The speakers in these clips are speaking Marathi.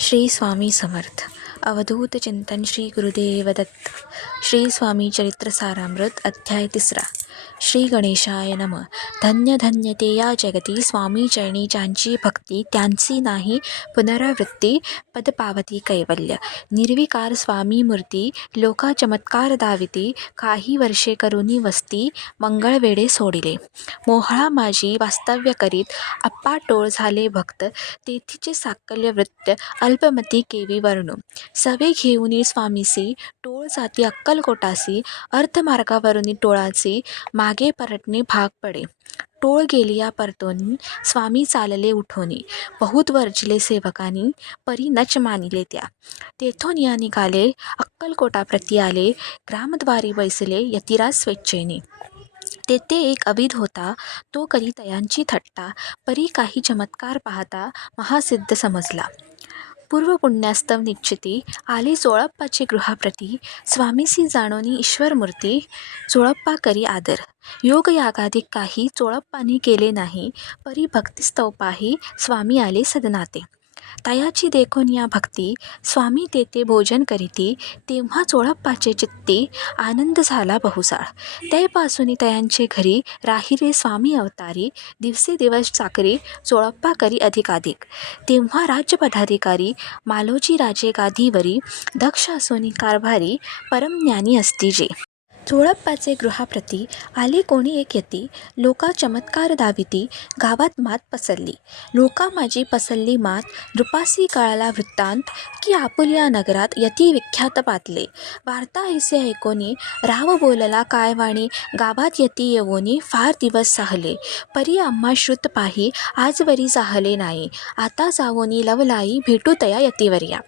श्री स्वामी समर्थ. अवधूत चिंतन श्री गुरुदेव दत्त श्री स्वामी चरित्र सारामृत अध्याय तिसरा. श्री गणेशाय नम. धन्य धन्य ते या जगती स्वामी चरणी ज्यांची भक्ती त्यांची नाही पुनरावृत्ती पद पावती कैवल्य. निर्विकार स्वामी मूर्ती लोका चमत्कार दाविती काही वर्षे करुणी वस्ती मंगळवेडे सोडिले. मोहळा माझी वास्तव्य करीत अप्पा टोळ झाले भक्त तेथीचे साकल्य वृत्त अल्पमती केवी वर्णू. सवे घेऊनी स्वामीसी टोळ जाती अक्कलकोटासी अर्थमार्गावरुनी टोळाचे मागे परटणे भाग पडे. टोळ गेलिया परतोनी स्वामी चालले उठोनी. बहुत वर्जले सेवकानी परी नच मानिले त्या. तेथून या निघाले अक्कलकोटाप्रती आले ग्रामद्वारी बैसले यतिराज स्वेच्छेने. तेथे एक अविध होता तो करी तयांची थट्टा परी काही चमत्कार पाहता महासिद्ध समजला. पूर्व पुण्यास्तव निश्चिती आले चोळप्पाचे गृहाप्रती स्वामीसी जाणोनी ईश्वरमूर्ती चोळप्पा करी आदर. योग यागाधिक काही चोळप्पानी केले नाही परी भक्तिस्तवपाही स्वामी आले सदनाते. तयाची देखून या भक्ती स्वामी तेथे भोजन करीती तेव्हा चोळप्पाचे चित्ती आनंद झाला बहुसाळ. त्यापासून तयांचे घरी राहिरे स्वामी अवतारी दिवसे दिवस चाकरी चोळप्पा करी अधिकाधिक. तेव्हा राज्यपदाधिकारी मालोजी राजे गादीवरी दक्ष असोनी कारभारी परमज्ञानी असती जे. चोळप्पाचे गृहाप्रती आले कोणी एक यती. लोका चमत्कार दाविती गावात मात पसरली. लोका माझी पसरली मात नृपासी कळाला वृत्तांत की आपुल्या नगरात यती विख्यात पातले. वार्ता ऐसे ऐकोनी राव बोलला काय वाणी गावात यती येवोनी फार दिवस सहले. परी आम्हा श्रुत पाही आजवरी जाहले नाही. आता जावोनी लवलाई भेटू तया यतीवर्या.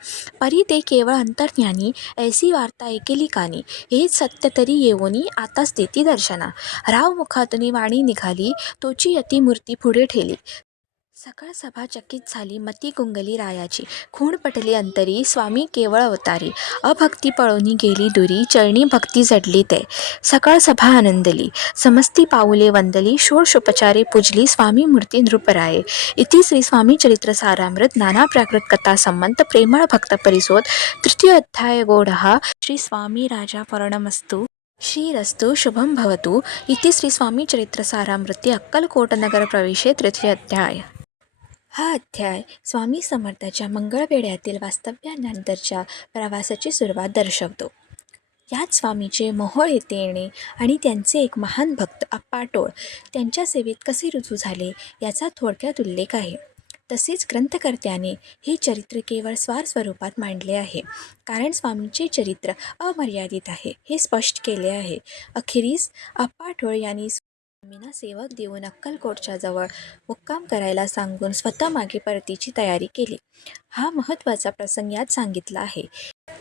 परी ते केवळ अंतर्ज्ञानी ऐसी वार्ता ऐकेली कानी. हेच सत्य तरी येवोनी आताच देती दर्शना. राव मुखातून वाणी निघाली तोची यतिमूर्ती पुढे ठेली. सकळ सभा चकित झाली मती गुंगली रायाची. खूण पटली अंतरी स्वामी केवळ अवतारी. अभक्ती पळवणी गेली दुरी चरणी भक्ती जडली ते. सकाळ सभा आनंदली. समस्ती पाऊले वंदली षोडशोपचारे पूजली स्वामी मूर्ती नृपराये. इति श्री स्वामी चरित्र सारामृत नाना प्राकृत कथा संबंध प्रेमळ भक्त परिसोद तृतीय अध्याय गोढः श्री स्वामी राजा पर्णमस्तू श्रीरस्तु शुभं भवतु इति श्री स्वामी चरित्र सारामृती अक्कलकोट नगर प्रवेशे तृतीय अध्याय. हा अध्याय स्वामी समर्थाच्या मंगळवेढ्यातील वास्तव्यानंतरच्या प्रवासाची सुरुवात दर्शवतो. यात स्वामीचे मोहोळ येथे येणे आणि त्यांचे एक महान भक्त अप्पाटोळ त्यांच्या सेवेत कसे रुजू झाले याचा थोडक्यात उल्लेख आहे. तसेच ग्रंथकर्त्याने हे चरित्र केवळ स्वार स्वरूपात मांडले आहे. कारण स्वामींचे चरित्र अमर्यादित आहे हे स्पष्ट केले आहे. अखेरीस अप्पाटोळ यांनी स्वामींना सेवक देऊन अक्कलकोटच्या जवळ मुक्काम करायला सांगून स्वतः मागे परतीची तयारी केली. हा महत्त्वाचा प्रसंग यात सांगितला आहे.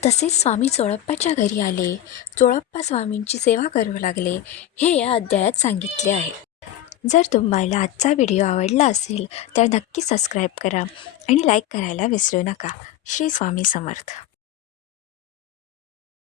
तसेच स्वामी चोळप्पाच्या घरी आले. चोळप्पा स्वामींची सेवा करू लागले हे या अध्यायात सांगितले आहे. जर तुम्हाला आजचा व्हिडिओ आवडला असेल तर नक्की सबस्क्राईब करा आणि लाईक करायला विसरू नका. श्री स्वामी समर्थ.